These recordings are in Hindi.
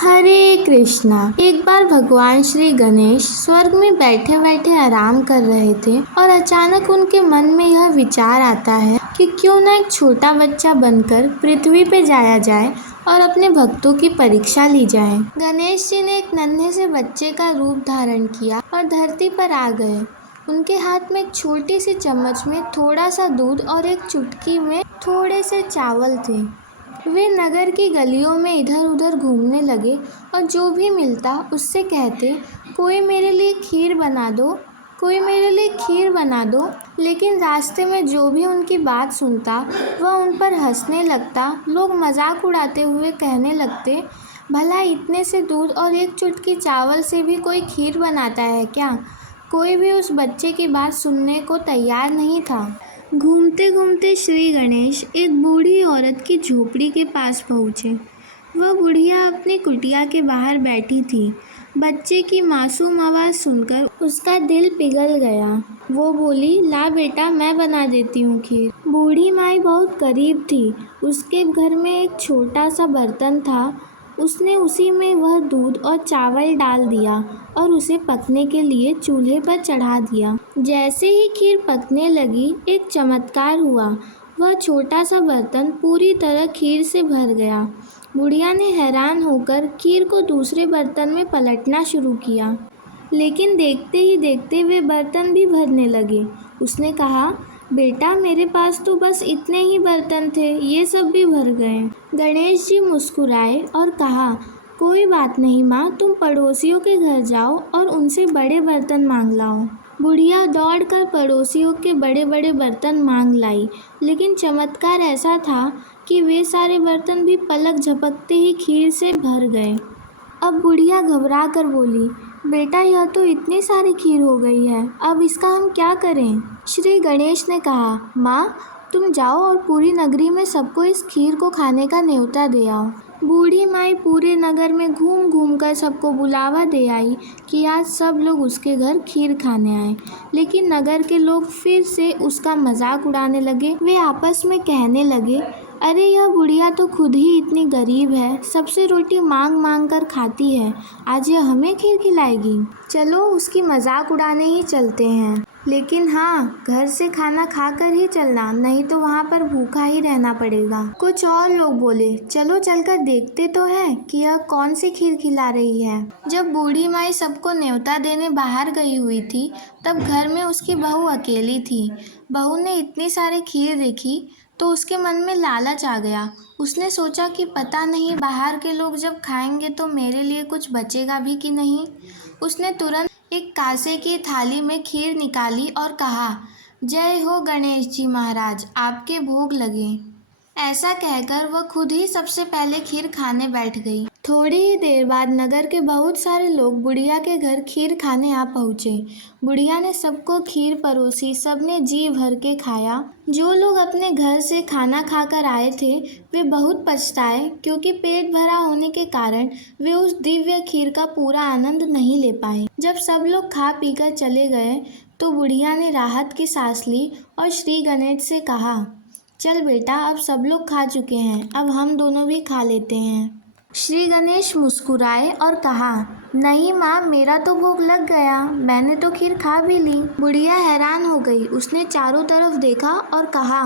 हरे कृष्णा। एक बार भगवान श्री गणेश स्वर्ग में बैठे बैठे आराम कर रहे थे और अचानक उनके मन में यह विचार आता है कि क्यों न एक छोटा बच्चा बनकर पृथ्वी पे जाया जाए और अपने भक्तों की परीक्षा ली जाए। गणेश जी ने एक नन्हे से बच्चे का रूप धारण किया और धरती पर आ गए। उनके हाथ में एक छोटी सी चम्मच में थोड़ा सा दूध और एक चुटकी में थोड़े से चावल थे। वे नगर की गलियों में इधर उधर घूमने लगे और जो भी मिलता उससे कहते, कोई मेरे लिए खीर बना दो, कोई मेरे लिए खीर बना दो। लेकिन रास्ते में जो भी उनकी बात सुनता वह उन पर हंसने लगता। लोग मजाक उड़ाते हुए कहने लगते, भला इतने से दूध और एक चुटकी चावल से भी कोई खीर बनाता है क्या? कोई भी उस बच्चे की बात सुनने को तैयार नहीं था। घूमते घूमते श्री गणेश एक बूढ़ी औरत की झोपड़ी के पास पहुँचे। वह बुढ़िया अपनी कुटिया के बाहर बैठी थी। बच्चे की मासूम आवाज़ सुनकर उसका दिल पिघल गया। वो बोली, ला बेटा, मैं बना देती हूँ खीर। बूढ़ी माई बहुत करीब थी। उसके घर में एक छोटा सा बर्तन था। उसने उसी में वह दूध और चावल डाल दिया और उसे पकने के लिए चूल्हे पर चढ़ा दिया। जैसे ही खीर पकने लगी, एक चमत्कार हुआ। वह छोटा सा बर्तन पूरी तरह खीर से भर गया। बुढ़िया ने हैरान होकर खीर को दूसरे बर्तन में पलटना शुरू किया, लेकिन देखते ही देखते वे बर्तन भी भरने लगे। उसने कहा, बेटा, मेरे पास तो बस इतने ही बर्तन थे, ये सब भी भर गए। गणेश जी मुस्कुराए और कहा, कोई बात नहीं माँ, तुम पड़ोसियों के घर जाओ और उनसे बड़े बर्तन मांग लाओ। बुढ़िया दौड़कर पड़ोसियों के बड़े बड़े बर्तन मांग लाई, लेकिन चमत्कार ऐसा था कि वे सारे बर्तन भी पलक झपकते ही खीर से भर गए। अब बुढ़िया घबरा कर बोली, बेटा, यह तो इतनी सारी खीर हो गई है, अब इसका हम क्या करें? श्री गणेश ने कहा, माँ, तुम जाओ और पूरी नगरी में सबको इस खीर को खाने का न्योता दे आओ। बूढ़ी माई पूरे नगर में घूम घूम कर सबको बुलावा दे आई कि आज सब लोग उसके घर खीर खाने आए। लेकिन नगर के लोग फिर से उसका मजाक उड़ाने लगे। वे आपस में कहने लगे, अरे यह बुढ़िया तो खुद ही इतनी गरीब है, सबसे रोटी मांग मांग कर खाती है, आज यह हमें खीर खिलाएगी। चलो उसकी मजाक उड़ाने ही चलते हैं, लेकिन हाँ, घर से खाना खा कर ही चलना, नहीं तो वहाँ पर भूखा ही रहना पड़ेगा। कुछ और लोग बोले, चलो चलकर देखते तो हैं कि यह कौन सी खीर खिला रही है। जब बूढ़ी माई सबको न्योता देने बाहर गई हुई थी, तब घर में उसकी बहू अकेली थी। बहू ने इतनी सारी खीर देखी तो उसके मन में लालच आ गया। उसने सोचा कि पता नहीं बाहर के लोग जब खाएंगे तो मेरे लिए कुछ बचेगा भी कि नहीं। उसने तुरंत एक कांसे की थाली में खीर निकाली और कहा, जय हो गणेश जी महाराज, आपके भोग लगे। ऐसा कहकर वह खुद ही सबसे पहले खीर खाने बैठ गई। थोड़ी ही देर बाद नगर के बहुत सारे लोग बुढ़िया के घर खीर खाने आ पहुँचे। बुढ़िया ने सबको खीर परोसी, सबने जी भर के खाया। जो लोग अपने घर से खाना खाकर आए थे वे बहुत पछताए, क्योंकि पेट भरा होने के कारण वे उस दिव्य खीर का पूरा आनंद नहीं ले पाए। जब सब लोग खा पीकर चले गए तो बुढ़िया ने राहत की सांस ली और श्री गणेश से कहा, चल बेटा, अब सब लोग खा चुके हैं, अब हम दोनों भी खा लेते हैं। श्री गणेश मुस्कुराए और कहा, नहीं माँ, मेरा तो भोग लग गया, मैंने तो खीर खा भी ली। बुढ़िया हैरान हो गई। उसने चारों तरफ देखा और कहा,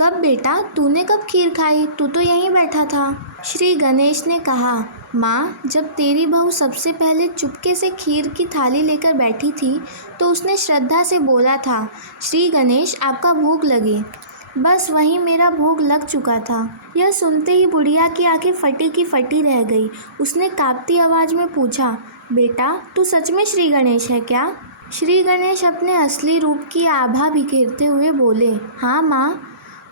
कब बेटा, तूने कब खीर खाई? तू तो यहीं बैठा था। श्री गणेश ने कहा, माँ, जब तेरी बहू सबसे पहले चुपके से खीर की थाली लेकर बैठी थी तो उसने श्रद्धा से बोला था, श्री गणेश, आपका भोग लगे। बस वहीं मेरा भोग लग चुका था। यह सुनते ही बुढ़िया की आंखें फटी की फटी रह गई। उसने कांपती आवाज़ में पूछा, बेटा, तू सच में श्री गणेश है क्या? श्री गणेश अपने असली रूप की आभा बिखेरते हुए बोले, हाँ माँ,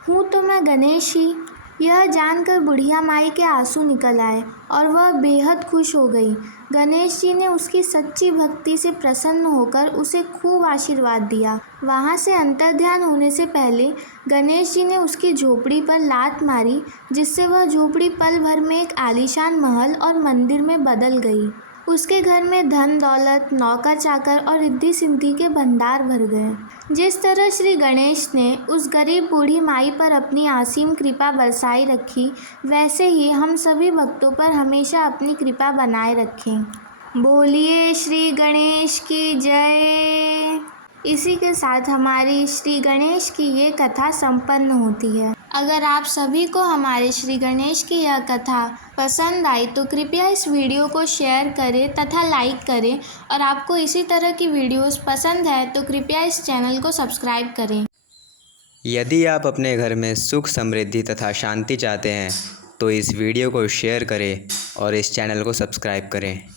हूँ तो मैं गणेश ही। यह जानकर बुढ़िया माई के आंसू निकल आए और वह बेहद खुश हो गई। गणेश जी ने उसकी सच्ची भक्ति से प्रसन्न होकर उसे खूब आशीर्वाद दिया। वहाँ से अंतर्ध्यान होने से पहले गणेश जी ने उसकी झोपड़ी पर लात मारी, जिससे वह झोपड़ी पल भर में एक आलीशान महल और मंदिर में बदल गई। उसके घर में धन दौलत, नौकर चाकर और रिद्धि सिद्धि के भंडार भर गए। जिस तरह श्री गणेश ने उस गरीब बूढ़ी माई पर अपनी असीम कृपा बरसाई रखी, वैसे ही हम सभी भक्तों पर हमेशा अपनी कृपा बनाए रखें। बोलिए श्री गणेश की जय। इसी के साथ हमारी श्री गणेश की ये कथा संपन्न होती है। अगर आप सभी को हमारे श्री गणेश की यह कथा पसंद आई तो कृपया इस वीडियो को शेयर करें तथा लाइक करें, और आपको इसी तरह की वीडियोस पसंद है तो कृपया इस चैनल को सब्सक्राइब करें। यदि आप अपने घर में सुख, समृद्धि तथा शांति चाहते हैं तो इस वीडियो को शेयर करें और इस चैनल को सब्सक्राइब करें।